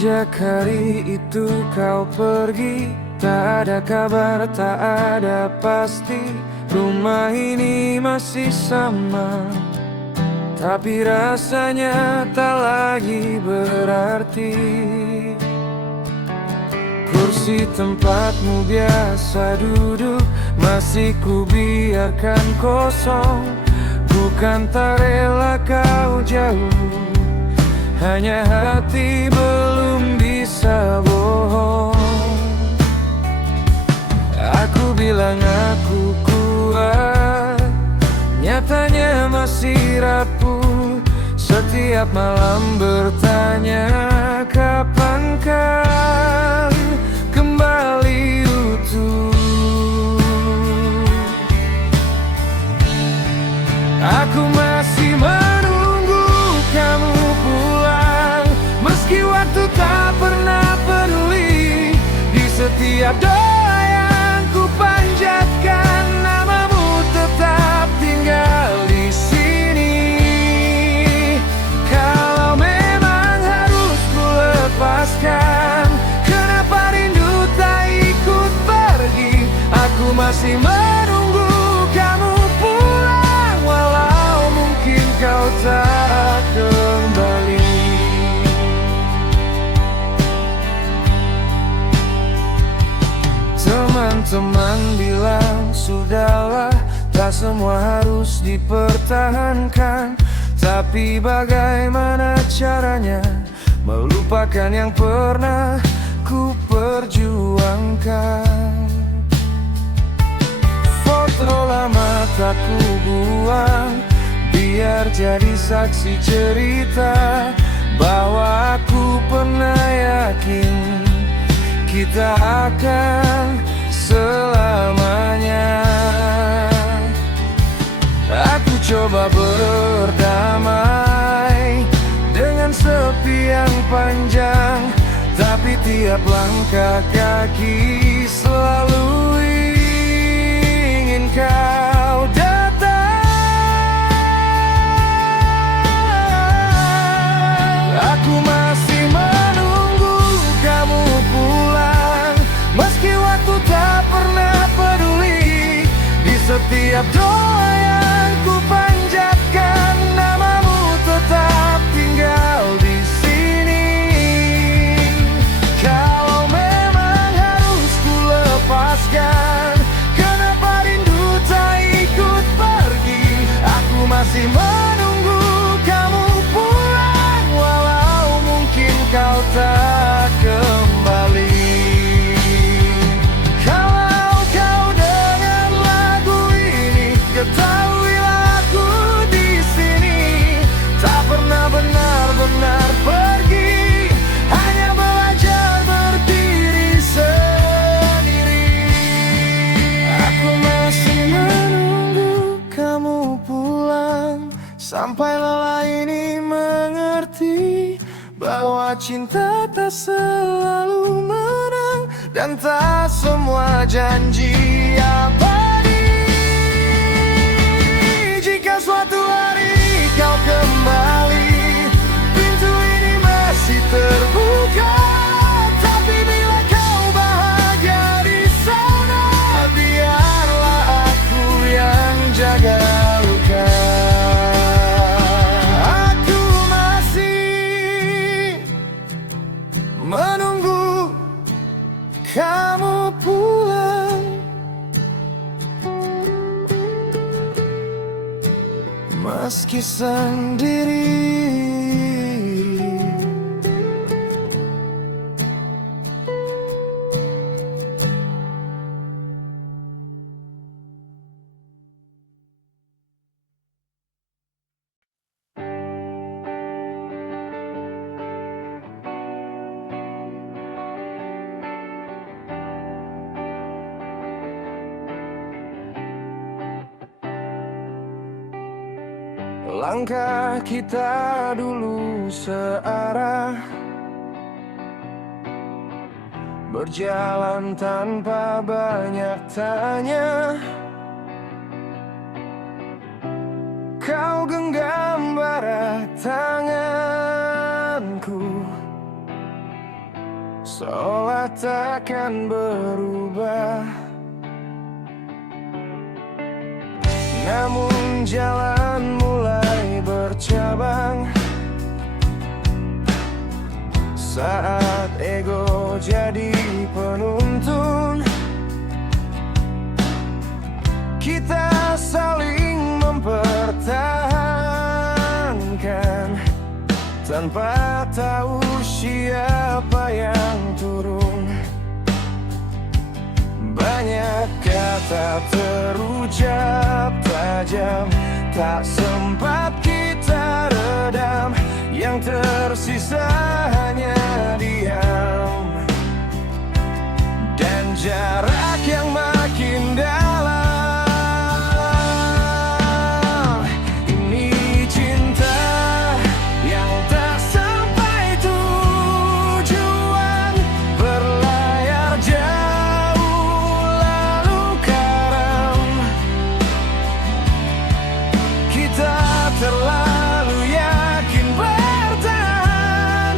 Sejak hari itu kau pergi, tak ada kabar, tak ada pasti. Rumah ini masih sama, tapi rasanya tak lagi berarti. Kursi tempatmu biasa duduk masih ku biarkan kosong. Bukan tak rela kau jauh, hanya hati belum bisa bohong. Aku bilang aku kuat, nyatanya masih rapuh. Setiap malam bertanya, kapankah kembali utuh? Aku masih menunggu kamu pulang, meski waktu tak pernah peduli. Di setiap doa yang ku panjatkan, namamu tetap tinggal di sini. Kalau memang harus ku lepaskan, kenapa rindu tak ikut pergi? Aku masih menunggu kamu pulang, walau mungkin kau tak kembali. Teman-teman bilang sudahlah, tak semua harus dipertahankan. Tapi bagaimana caranya melupakan yang pernah ku perjuangkan? Foto lama tak ku buang, biar jadi saksi cerita bahwa aku pernah yakin kita akan selamanya. Aku coba berdamai dengan sepi yang panjang, tapi tiap langkah kaki selalu ingin kau datang. Aku masih menunggu kamu pulang, meski waktu tak pernah peduli. Di setiap doa yang ku panjatkan, namamu tetap tinggal di sini. Kalau memang harus ku lepaskan, kenapa rindu tak ikut pergi? Aku masih menunggu kamu pulang, walau mungkin kau tak kembali. Kalau kau dengar lagu ini, ketahuilah aku di sini. Tak pernah benar-benar pergi, hanya belajar berdiri sendiri. Aku masih menunggu kamu pulang, sampai lelah ini mengerti bahwa cinta tak selalu menang, dan tak semua janji abadi. Jika suatu hari kau kembali, pintu ini masih terbuka. Tapi bila kau bahagia di sana, biarlah aku yang jaga luka. Aku masih menunggu kamu pulang, meski sendiri. Langkah kita dulu searah, berjalan tanpa banyak tanya. Kau genggam bara tanganku, seolah takkan berubah. Namun jalan mulai bercabang saat ego jadi penuntun. Kita saling mempertahankan tanpa tahu siapa yang turun. Banyak kata terucap tajam, tak sempat kita redam. Yang tersisa hanya diam dan jarak yang makin dalam. Ini cinta yang tak sampai tujuan, berlayar jauh lalu karam. Kita terlalu yakin bertahan,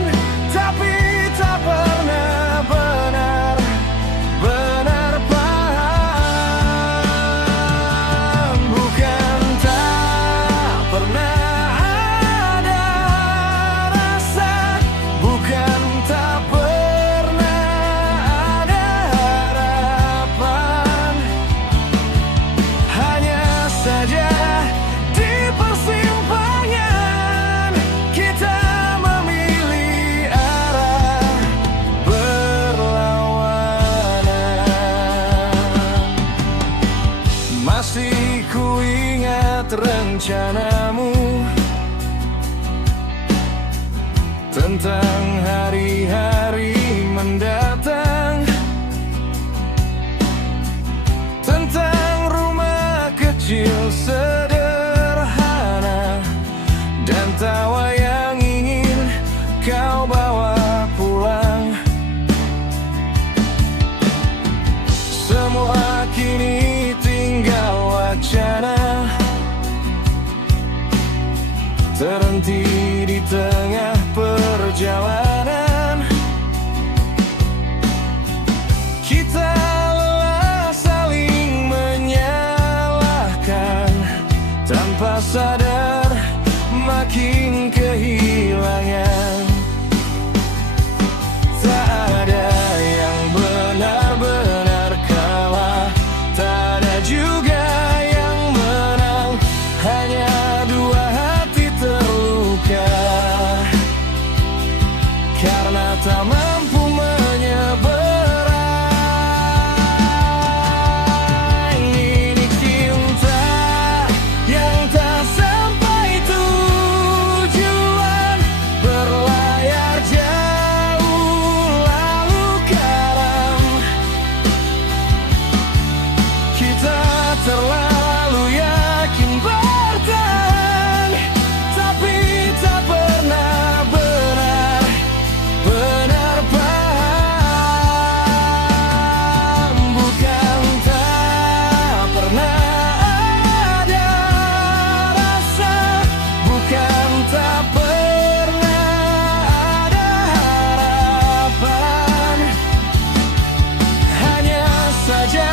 tapi tak pernah benar-benar paham. Bukan tak pernah ada rasa, bukan tak pernah ada harapan. Hanya saja di persimpangan kita memilih arah berlawanan. Masih ku ingat rencanamu tentang hari-hari mendatang, tentang rumah kecil sederhana dan tawa yang ingin kau bawa pulang. Semua kini tinggal wacana, terhenti di tengah perjalanan. Kita lelah saling menyalahkan, tanpa sadar makin kehilangan. Tak ada yang benar-benar kalah, tak ada juga yang menang. Hanya dua hati terluka karena tak mampu menyeberang. Ini cinta yang tak sampai tujuan, berlayar jauh lalu karam. Kita terlalu yakin bertahan, tapi tak pernah benar-benar paham. Bukan tak pernah ada rasa, bukan tak pernah ada harapan. Hanya saja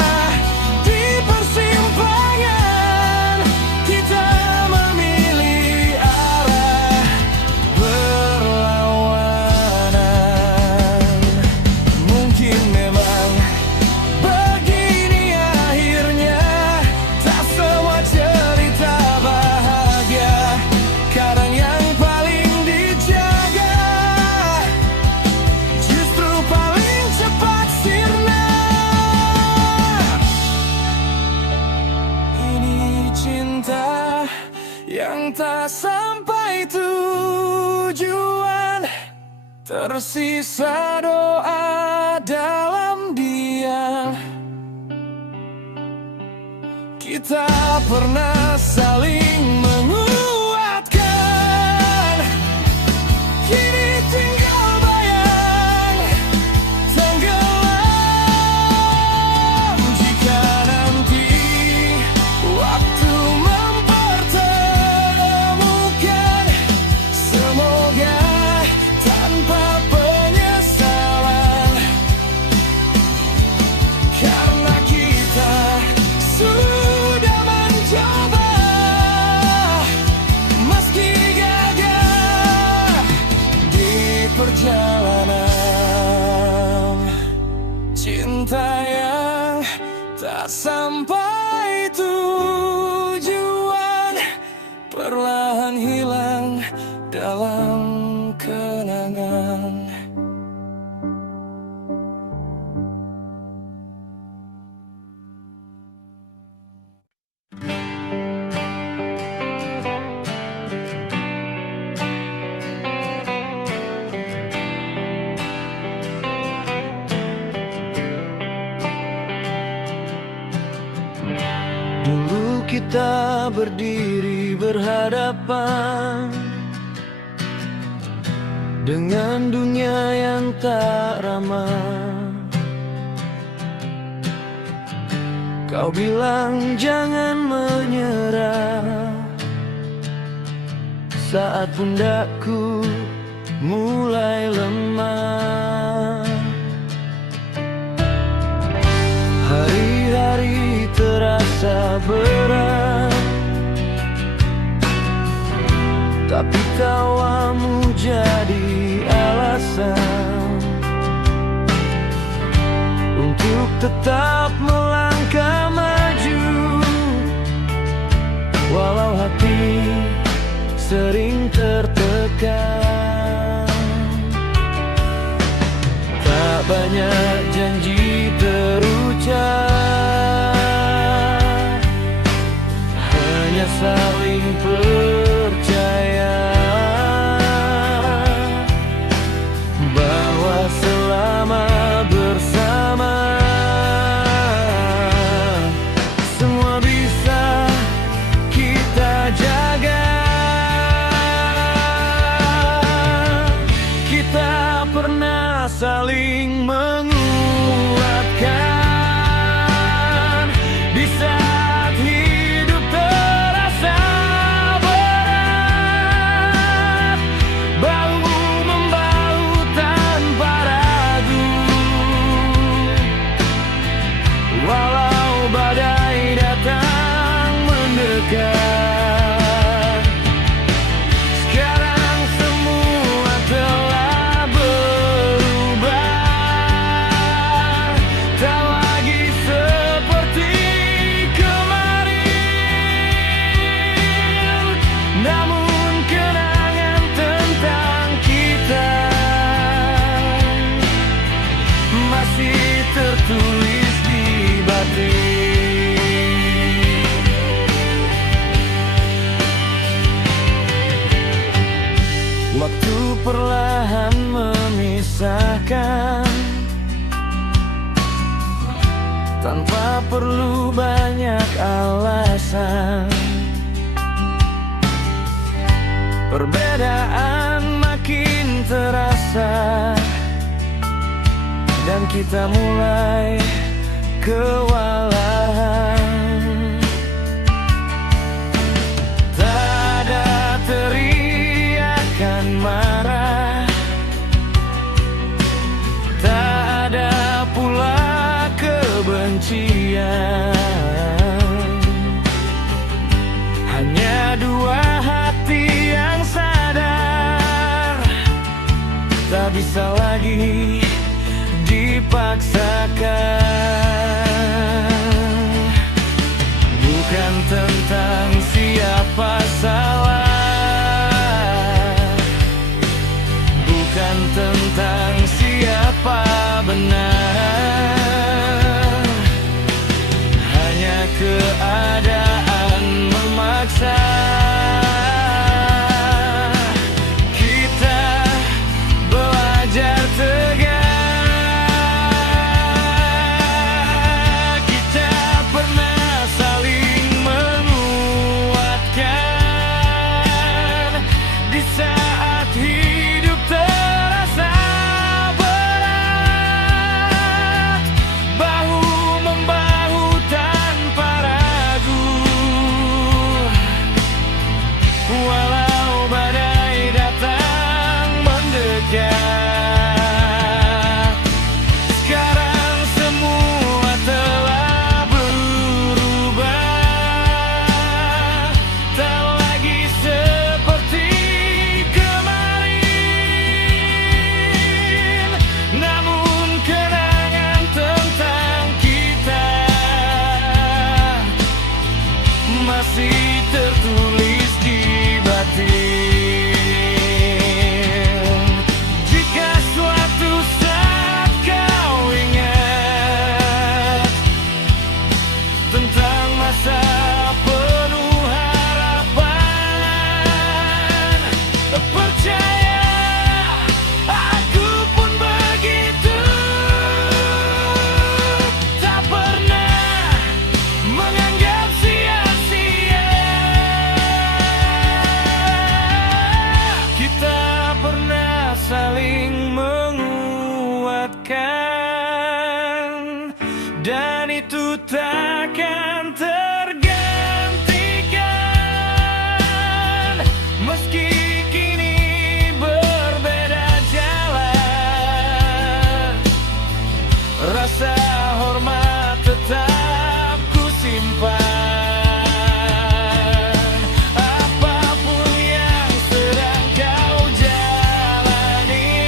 di persimpangan kita memilih arah berlawanan. Mungkin memang begini akhirnya, tak semua cerita bahagia. Kadang yang paling dijaga justru paling cepat sirna. Ini cinta yang tak sampai tujuan, tersisa doa dalam diam. Kita pernah saling menguatkan, kini tinggal bayang tenggelam. Jika nanti waktu mempertemukan, semoga tanpa penyesalan. cinta yang tak sampai tujuan, perlahan hilang dalam kenangan. Dulu kita berdiri berhadapan dengan dunia yang tak ramah. Kau bilang jangan menyerah saat pundakku mulai lemah. Hari-hari terasa berat, tapi tawamu jadi alasan untuk tetap melangkah maju. Walau hati sering tertekan, tak banyak janji terucap, hanya saling percaya bahwa selama bersama semua bisa kita jaga. Kita pernah saling menguatkan di saat hidup terasa berat, bahu-membahu tanpa ragu. Walau badai datang mendekat, sekarang semua telah berubah, tak lagi seperti kemarin. Namun kenangan tentang kita masih tertulis di batin. Waktu perlahan memisahkan tanpa perlu banyak alasan. Perbedaan makin terasa dan kita mulai kewalahan. Tak ada teriakan marah, tak ada pula kebencian. Hanya dua hati yang sadar, tak bisa lagi dipaksakan. Bukan tentang siapa salah, bukan tentang siapa benar, hanya keadaan memaksa kita belajar tegar. takkan tergantikan. Meski kini berbeda jalan, rasa hormat tetap ku simpan. Apapun yang sedang kau jalani,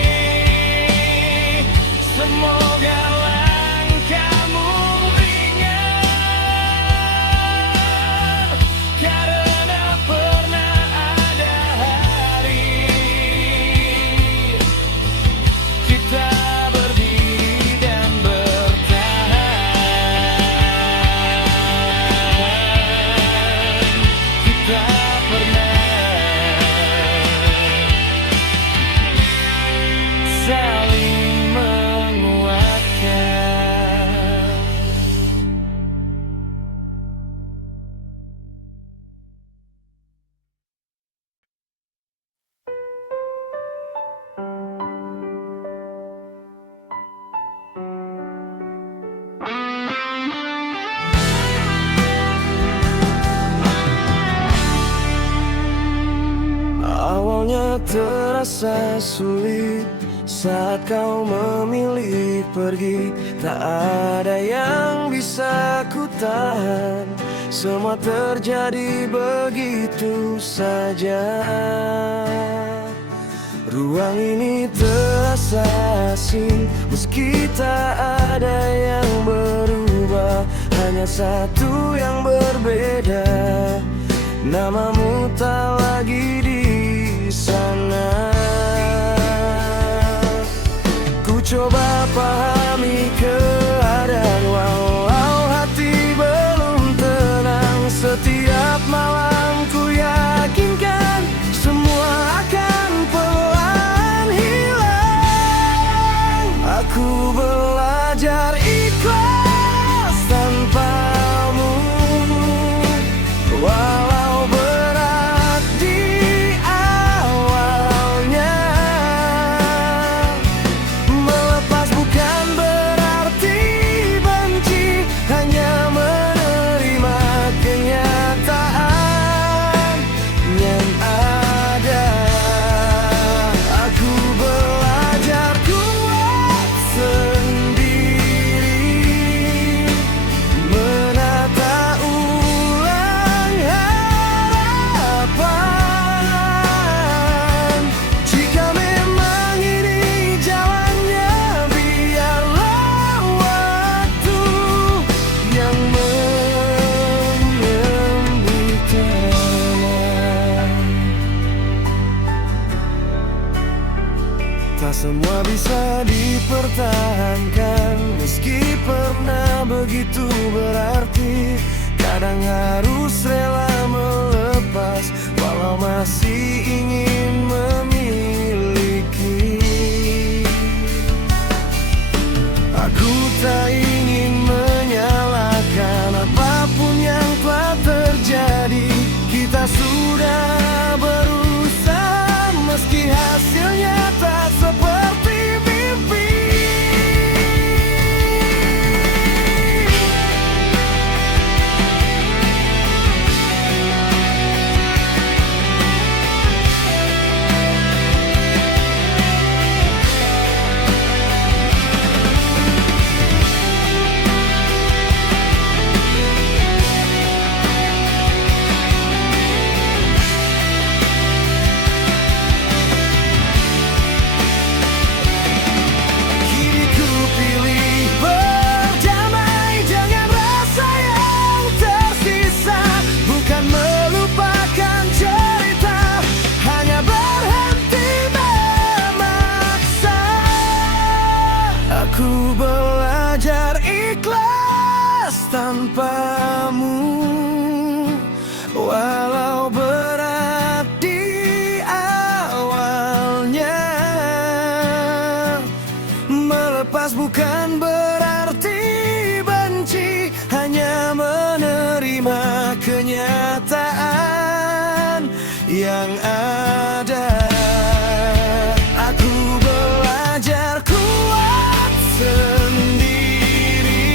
semoga langkahmu ringan, karena pernah ada hari kita berdiri dan bertahan. Kita pernah saling menguatkan. Awalnya terasa sulit saat kau memilih pergi. Tak ada yang bisa ku tahan, semua terjadi begitu saja. Ruang ini terasa asing, meski tak ada yang berubah. Hanya satu yang berbeda, namamu tak lagi di sana. Ku coba pahami keadaan, walau hati belum tenang. Setiap malam ku yakinkan semua akan pelan hilang. Aku belajar ikhlas tanpamu, walau berat di awalnya. Melepas bukan berarti benci, hanya menerima kenyataan yang ada. Aku belajar kuat sendiri, menata ulang harapan. Jika memang ini jalannya, biarlah waktu yang menyembuhkan. Tak semua bisa dipertahankan, meski pernah begitu berarti. Kadang harus rela melepas, walau masih ingin memiliki. Aku tak ingin menyalahkan apapun yang telah terjadi. Kita sudah berusaha, meski hasilnya tak seperti mimpi. Kini ku pilih berdamai dengan rasa yang tersisa. Bukan melupakan cerita, hanya berhenti memaksa. Aku belajar ikhlas tanpamu, walau berat di awalnya. Melepas bukan berarti benci, hanya menerima kenyataan yang ada. Aku belajar kuat sendiri,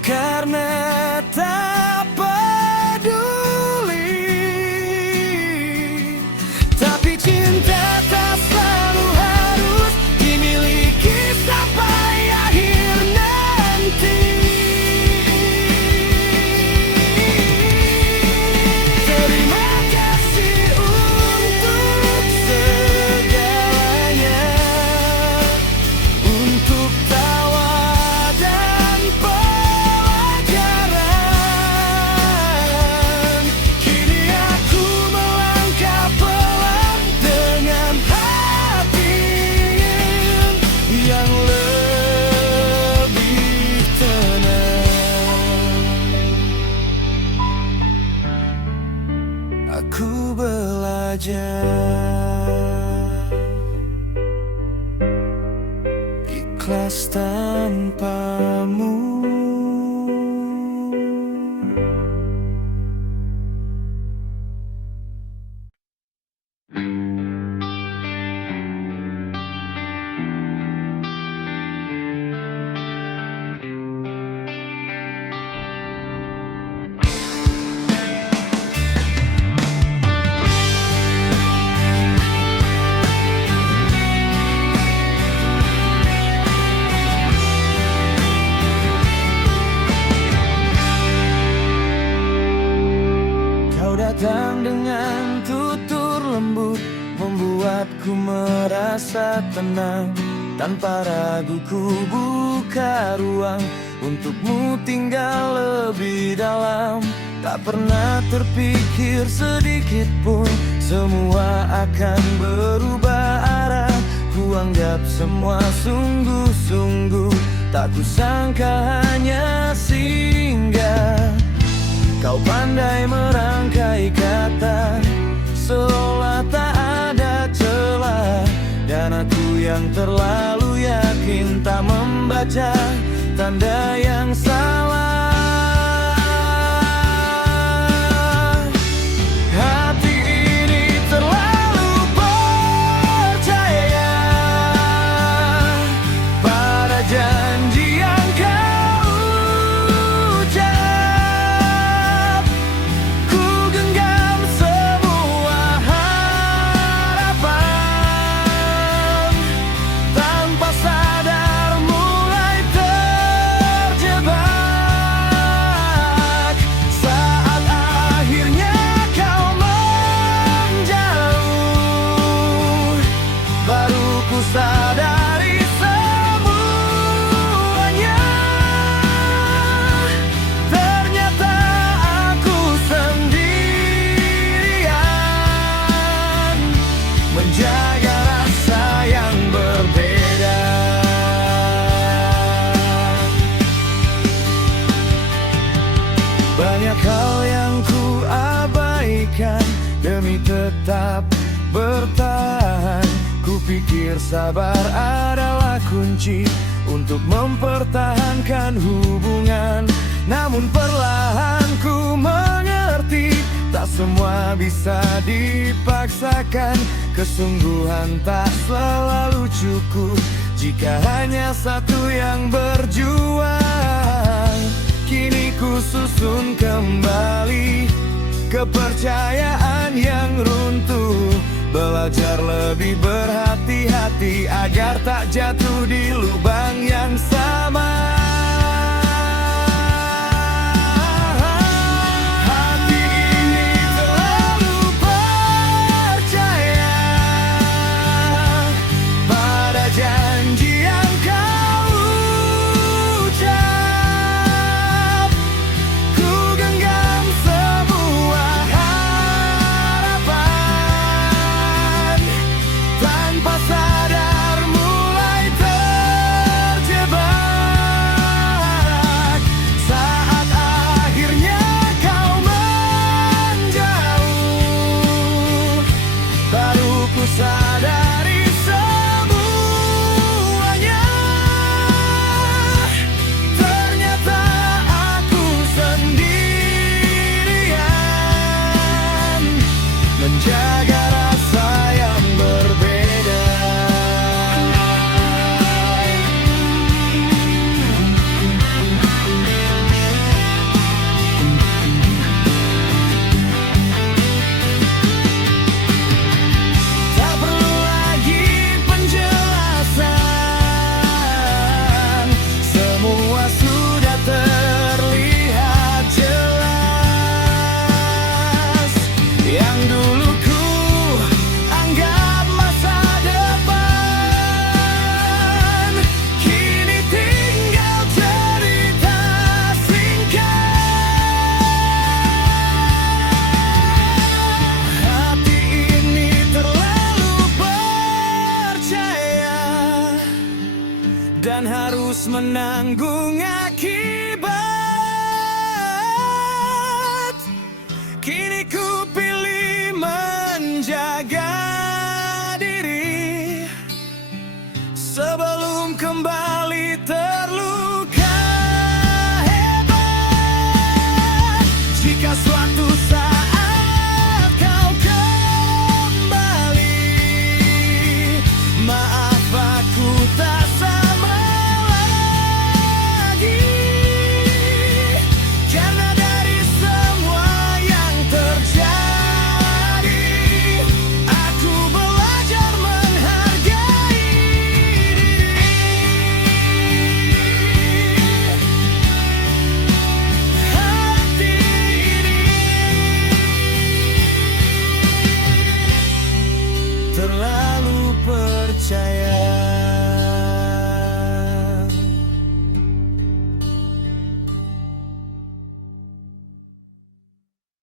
karena tak peduli. Tapi cinta tak selalu harus dimiliki sampai akhir nanti. Terima kasih untuk segalanya, untuk tawa dan pelajaran. Kini aku melangkah pelan dengan hati yang lebih tenang. Aku belajar ikhlas tanpamu. Kau datang dengan tutur lembut, membuatku merasa tenang. Tanpa ragu ku buka ruang untukmu tinggal lebih dalam. Tak pernah terpikir sedikit pun semua akan berubah arah. Ku anggap semua sungguh-sungguh, tak kusangka hanya singgah. Kau pandai merangkai kata seolah tak ada celah, dan aku yang terlalu yakin tak membaca tanda yang salah. Hati ini terlalu percaya pada janji yang kau ucap. Ku genggam semua harapan, tanpa sadar mulai terjebak. Saat akhirnya kau menjauh, baru ku sadari semuanya. Ternyata aku sendirian menjaga rasa yang berbeda. Banyak hal yang ku abaikan demi tetap bertahan. Ku pikir sabar adalah kunci untuk mempertahankan hubungan. Namun perlahan ku mengerti, tak semua bisa dipaksakan. Kesungguhan tak selalu cukup jika hanya satu yang berjuang. Kini ku susun kembali kepercayaan yang runtuh, belajar lebih berhati-hati agar tak jatuh di lubang yang sama. Hati ini terlalu percaya pada janji yang kau ucap. Ku genggam semua harapan, tanpa sadar mulai terjebak. menanggung akibat. Kini ku pilih menjaga diri sebelum kembali terluka hebat. Jika suatu saat kau kembali, maaf aku tak sama lagi. Karena dari semua yang terjadi, aku belajar menghargai diri. Hati ini terlalu percaya